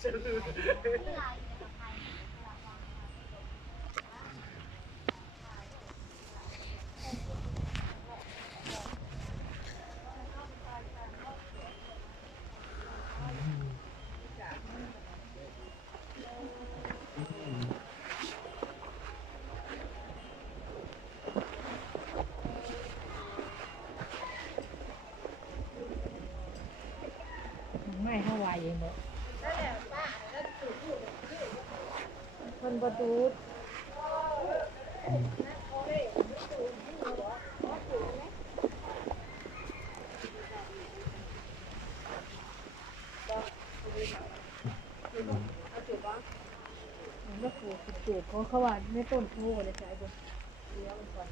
ไม่เท่าไหร่เองเนาะคนประตูแล้วปลูกเจ็บเขาว่าไม่ต้นโพเลยใช่ไหมเลี้ยงก่อน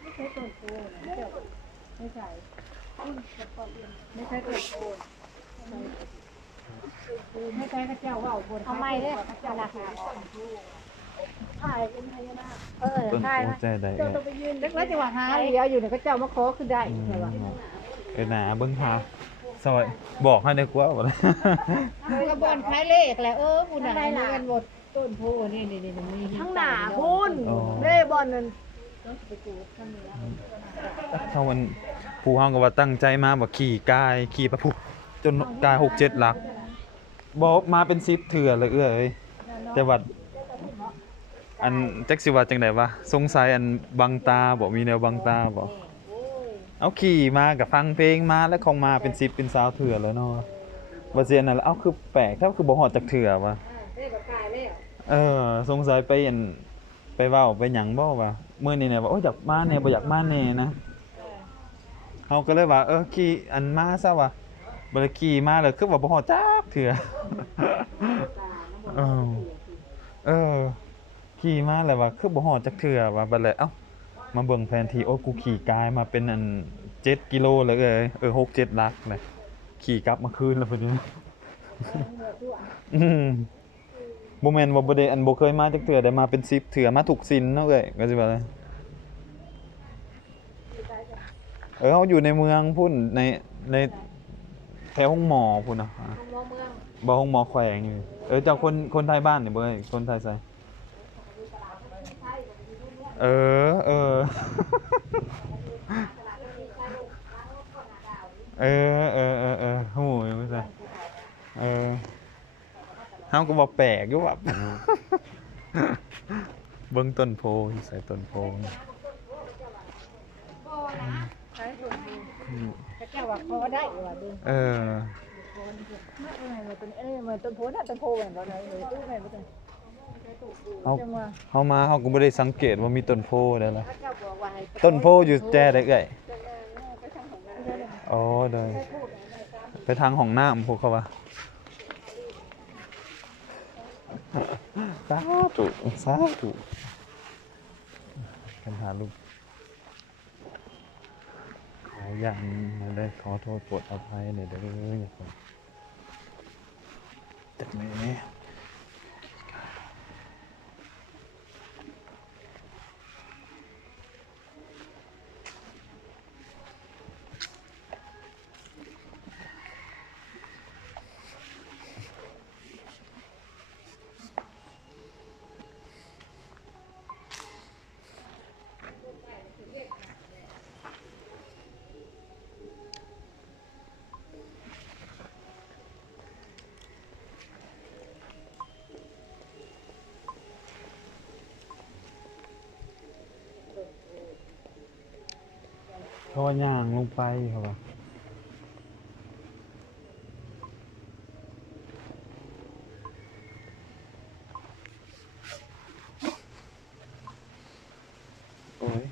ไม่ใช่ต้นโพนะเจ้าไม่ใช่ไม่ใช่ต้นโพไม่ใช่ข้าเจ้าว่าบนทำไมเนี่ยข้าเจ้าราคาถ่ายเป็นพญานาคถ่ายเจ้าต้องไปยืนเล็กๆจังหวะหาเหลียวอยู่เนี่ยข้าเจ้ามาขอขึ้นได้ใช่ป่ะหนาเบิ้งพาสวัสดีบอกให้ได้กว่าบ่เลยกระบวนคล้ายเลขแหละบุญอะไรล่ะกันหมดต้นโพนี่มีทั้งหนาพุ่นเล่บอลนั่นถ้าวันผู้เฮาก็ว่าตั้งใจมาบ่ขี่กายขี่ประพุจนกาย6-7 หลักบอกมาเป็น10เถื่อเลยเอ้ยแต่ว่าอันจักสิว่าจังได๋วะสงสัยอันบังตาบ่มีแนวบังตาบ่เอาขี่มากับฟังเพลงมาแล้วของมาเป็น10เป็น20เถื่อแล้วเนาะบ่เซียนนั่นเอาคือแปลกถ้าคือบ่ฮอดจักเถื่อวะสงสัยไปอันไปเว้าไปหยังบ่ว่ามื้อนี้เนี่ยว่าโอ้ยอยากมาแน่บ่อยากมาแน่นะเฮาก็เลยว่าขี่อันมาซะว่าบ่ได้ขี่มาแล้วคือว่าบ่ฮอดจักเถื่อเออขี่มาแล้วว่าคือบ่ฮอดจักเถื่อว่าบัดแล้วเอ้ามาเบิ่งแผนที่โอ้กูขี่กายมาเป็นอัน7กิโลเลย6-7 ลักเลยขี่กลับมาคืนแล้วพอดีบ่แม่นว่าบ่ได้อันบ่เคยมาจักเทื่อได้มาเป็น10เทื่อมาทุกศีลเนาะก็สิว่าเฮาอยู่ในเมืองพุ่นในแถวห้องหมอพุ่นน่ะบ่ห้องหมอแขวงอยู่เจ้าคนไทยบ้านนี่บ่คนไทยไสเออฮู้อยู่ว่าซั่นเฮาก็บ่แปลกอยู่ว่าเบิ่งต้นโพใส่ต้นโพเจ้าว่าพอได้ว่าดูมันต้นโพน่ะต้นโพเหมือนกันเลยตู้แม่บ่ต้องเฮามาเฮาก็บ่ได้สังเกตว่ามีต้นโพได้ล่ะต้นโพอยู่แจ้ได้เอ้ยอ๋อได้ไปทางห้องน้ำพวกเขาว่าสาธุกันหาลูกขออย่างได้ขอโทษโปรดอภัยในเด้ออย่าคนจัดแม่เขาว่าย่างลงไปเขาว่าโอ้ย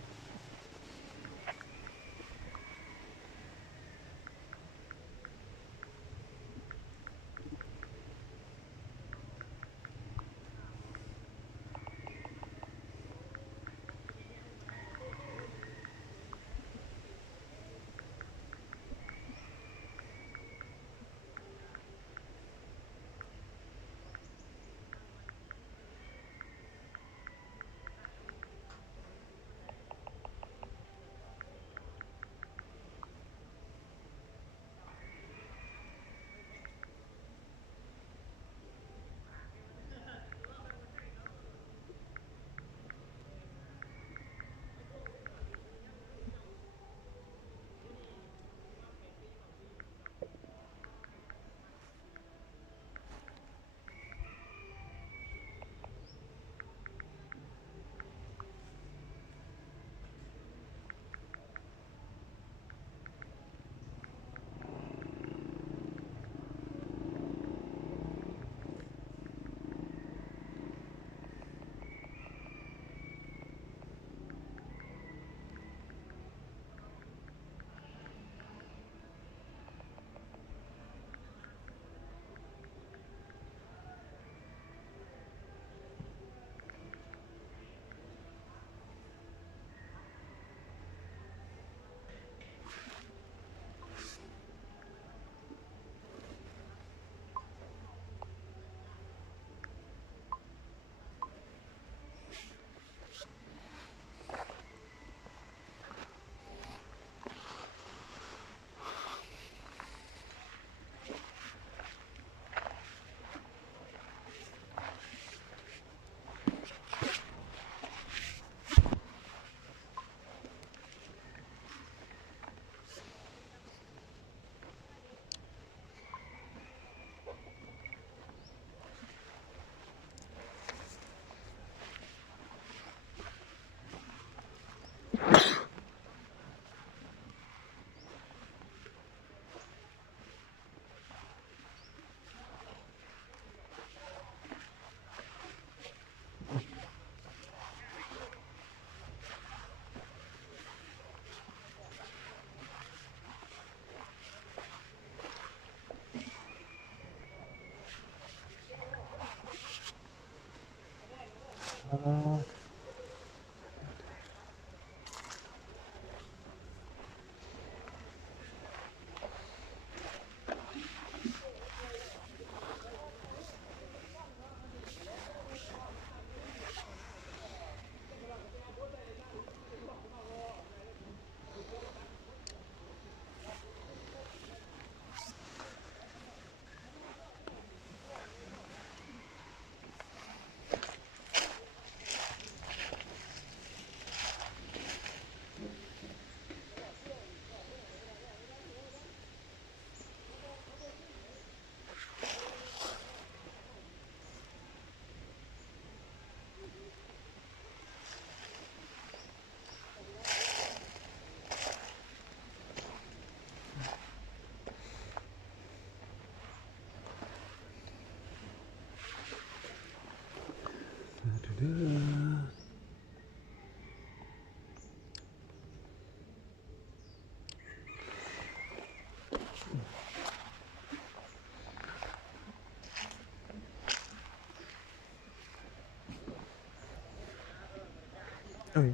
เอ้ย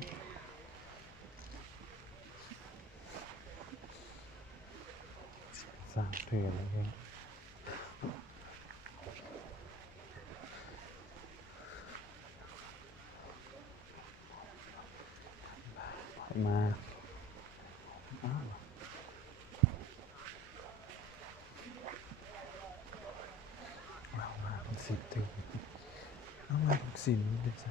สามเถื่อนเลย มาเอามาเป็นสิบถึงเอามาเป็นสิบเป็นสิ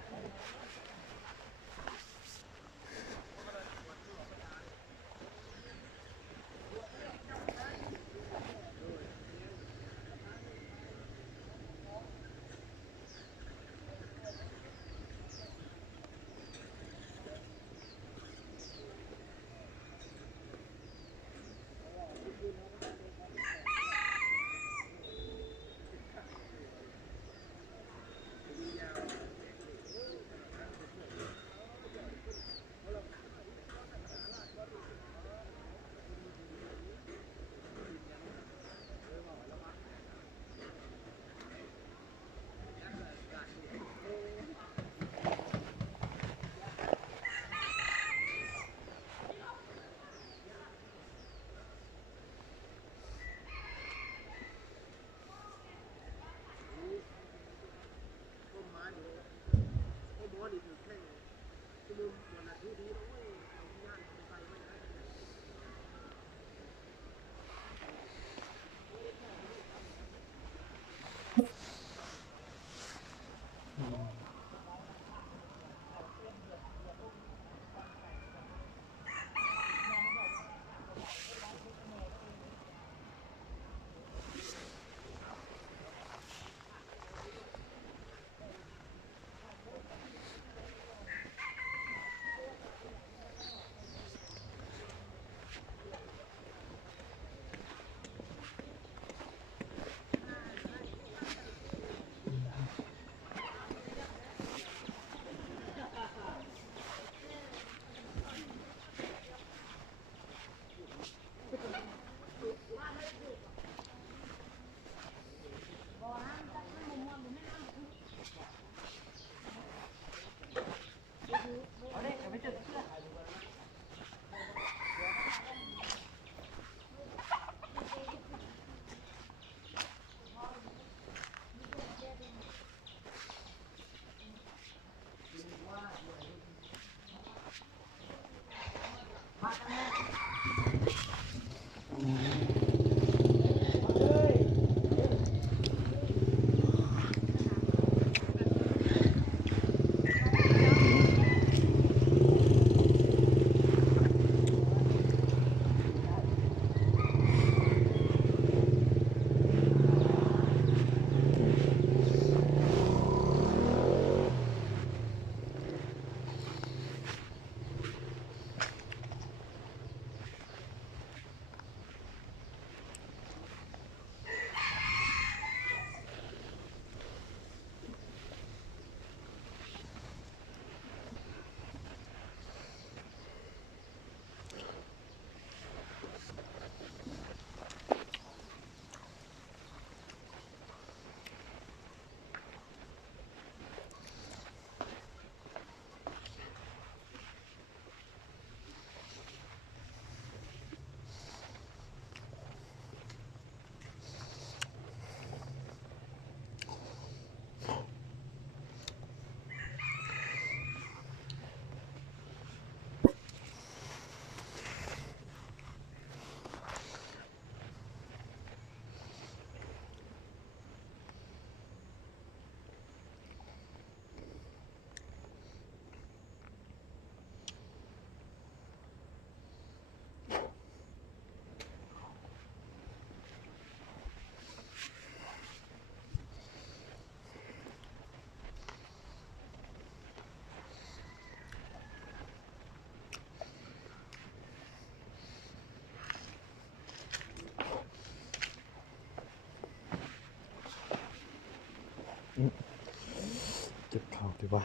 เจ็บเข่าดีว่า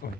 โอ้ย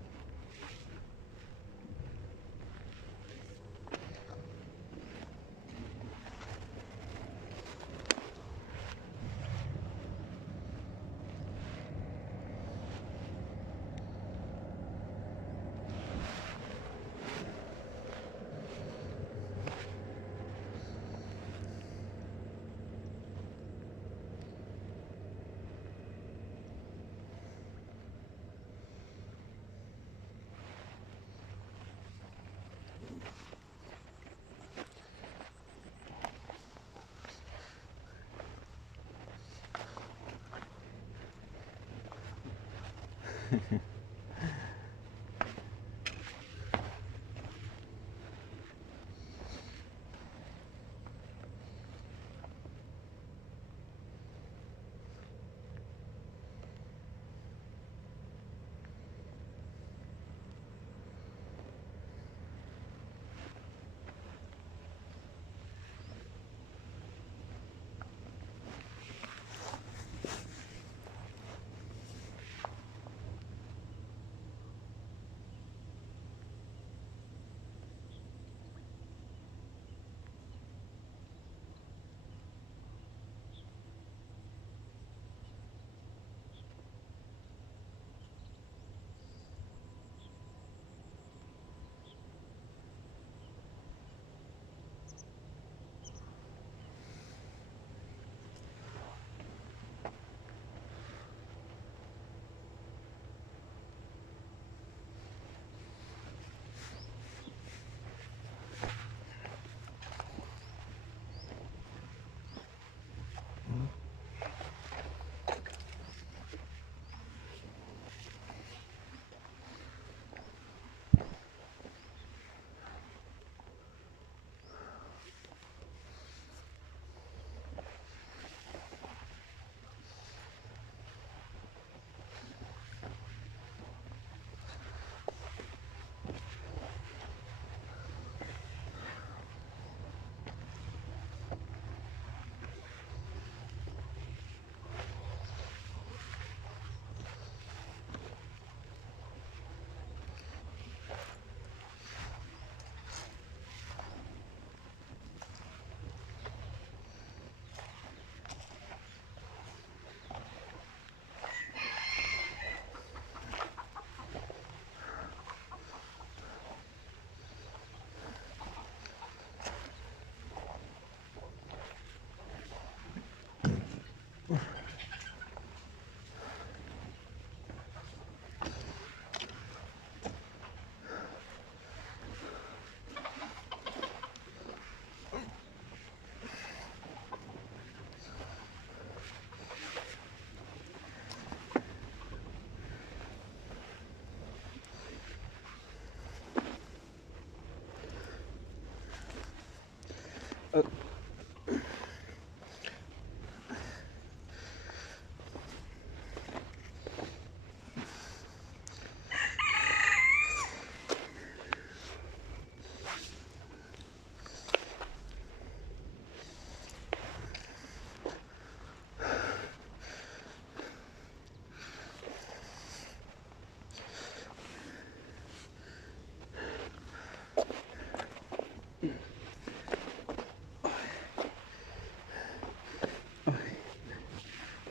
พ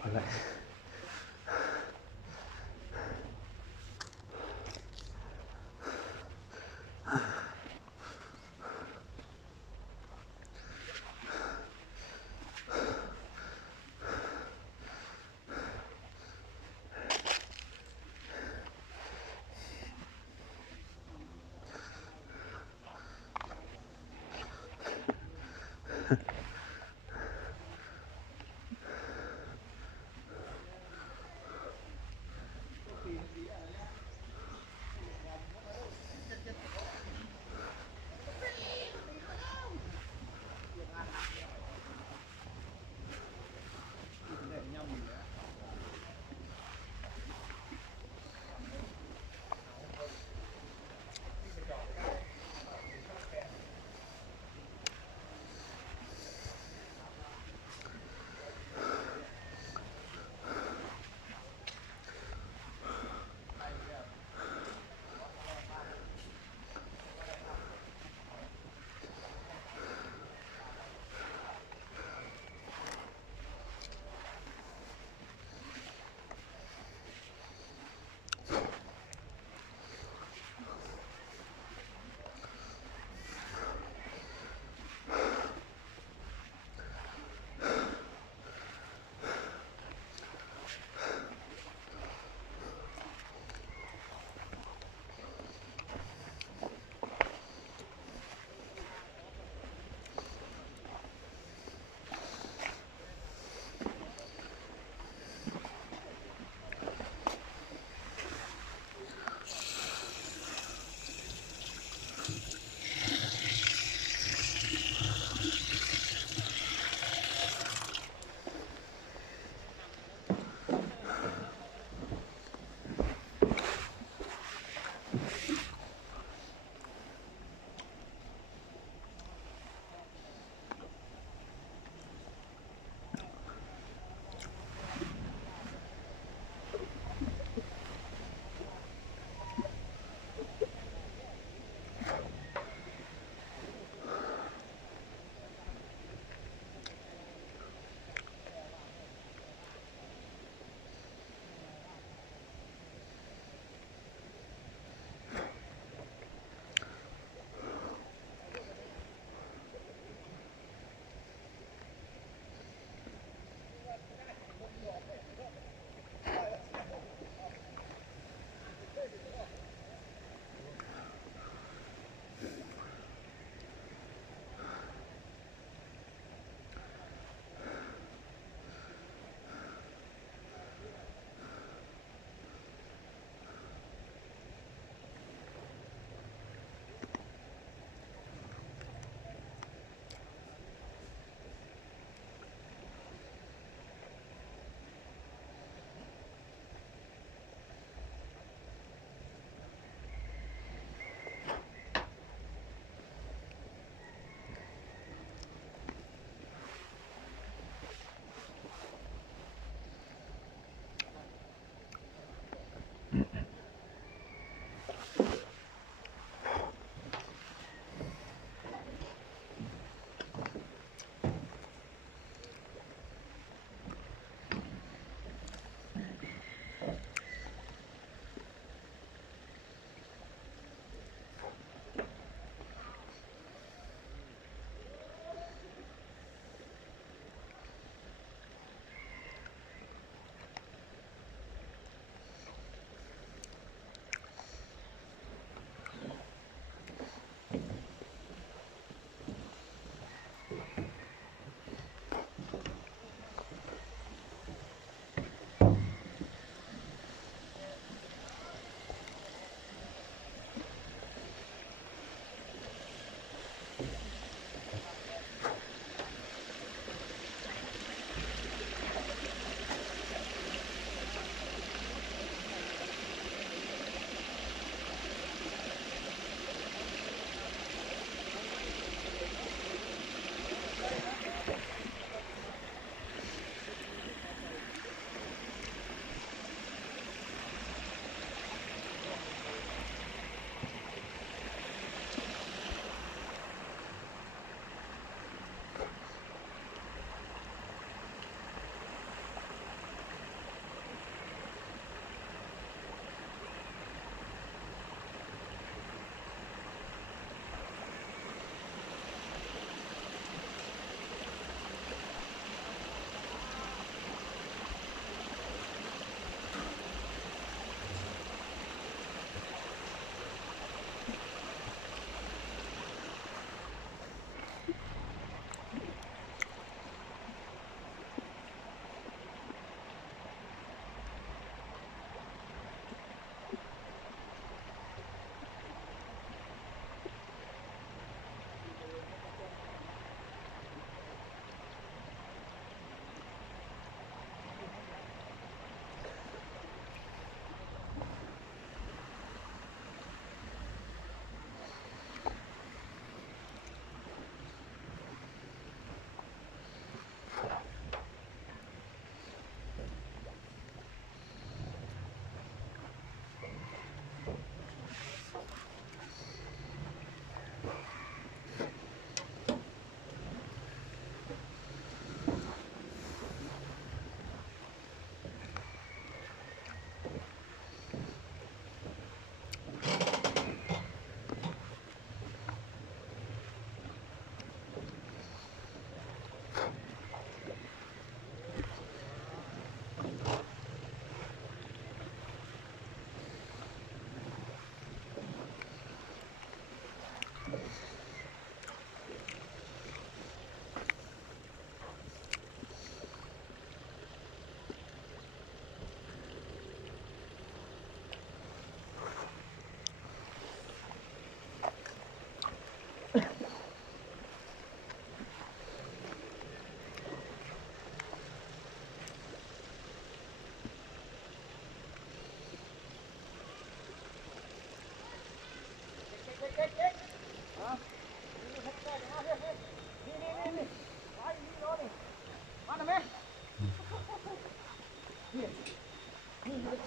อละ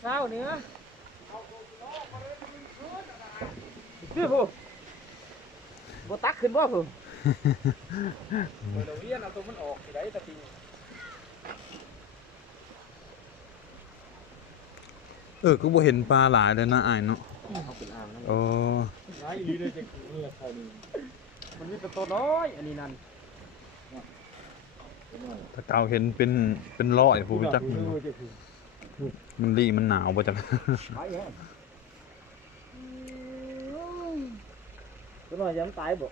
เช้าเนื้อคือผู้บ่ตักขึ้นบ่ผู้เดี๋ยวเวียนเอาตัวมันออกสิได้ตะติง ก็บ่เห็นปลาหลายเลยนะอ้ายเนาะ เอาเป็นอ่างนั่น โอ้ หลายอีหลีเลยจะเมื่อเท่านี้มันมีแต่ตัวน้อยอันนี้นั่น ถ้าเก่าเห็นเป็นร้อยผู้จักมันดีมันหนาวบ่จัก ตัวน้อยยังตายบ่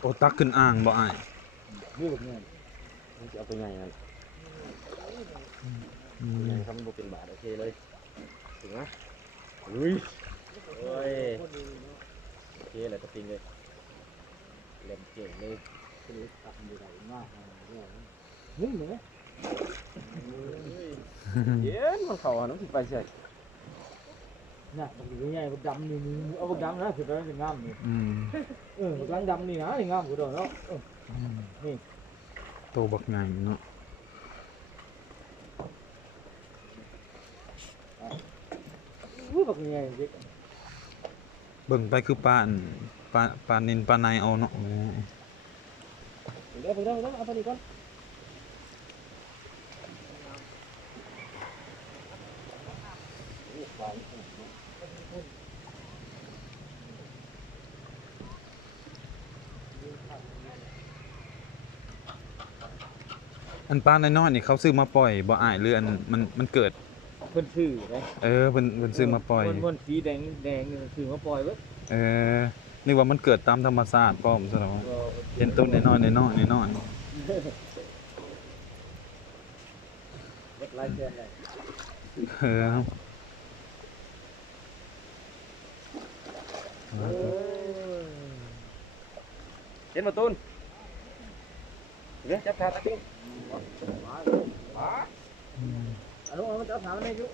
โอ้ตักขึ้นอ่างบ่อ้าย นี่แบบนี้มันจะเอาไปไงนั่นยังทำบ่เป็นบาทโอเคเลยถึงนะลุยโอ้ยโอเคเลยตะติงเลยเล่นเก่งเลยคือตัดอยู่ไหนมากนี่เหมือนเย็นมันเข่าน้ำสิไปใช่น่ะมันอยู่ง่ายมันดำนี่เอาบักดำนะสุดแล้วจะงามนี่บักดำดำนี่นะนี่งามกูโดนแล้วนี่ โตบักใหญ่เนาะ บักใหญ่เด็ก เบิ่งไปคือปลาอันปลานิลปลาในเอาเนาะ เดี๋ยวเอาไปนี่ก่อน อันปลาน้อยๆนี่เขาซื้อมาปล่อยบ่อ้ายหรืออันมันเกิด เพิ่นซื้อไง เพิ่นซื้อมาปล่อย มันสีแดงซื้อมาปล่อยเว้ย นึกว่ามันเกิดตามธรรมชาติพร้อมซะแล้วเห็นต้นน้อยๆน้อยๆ เว็ดไลน์เชิญเลย เห็นมาตูนเดี๋ยวจับขาตะกี้อันนู้นมันจับขามันได้ยุ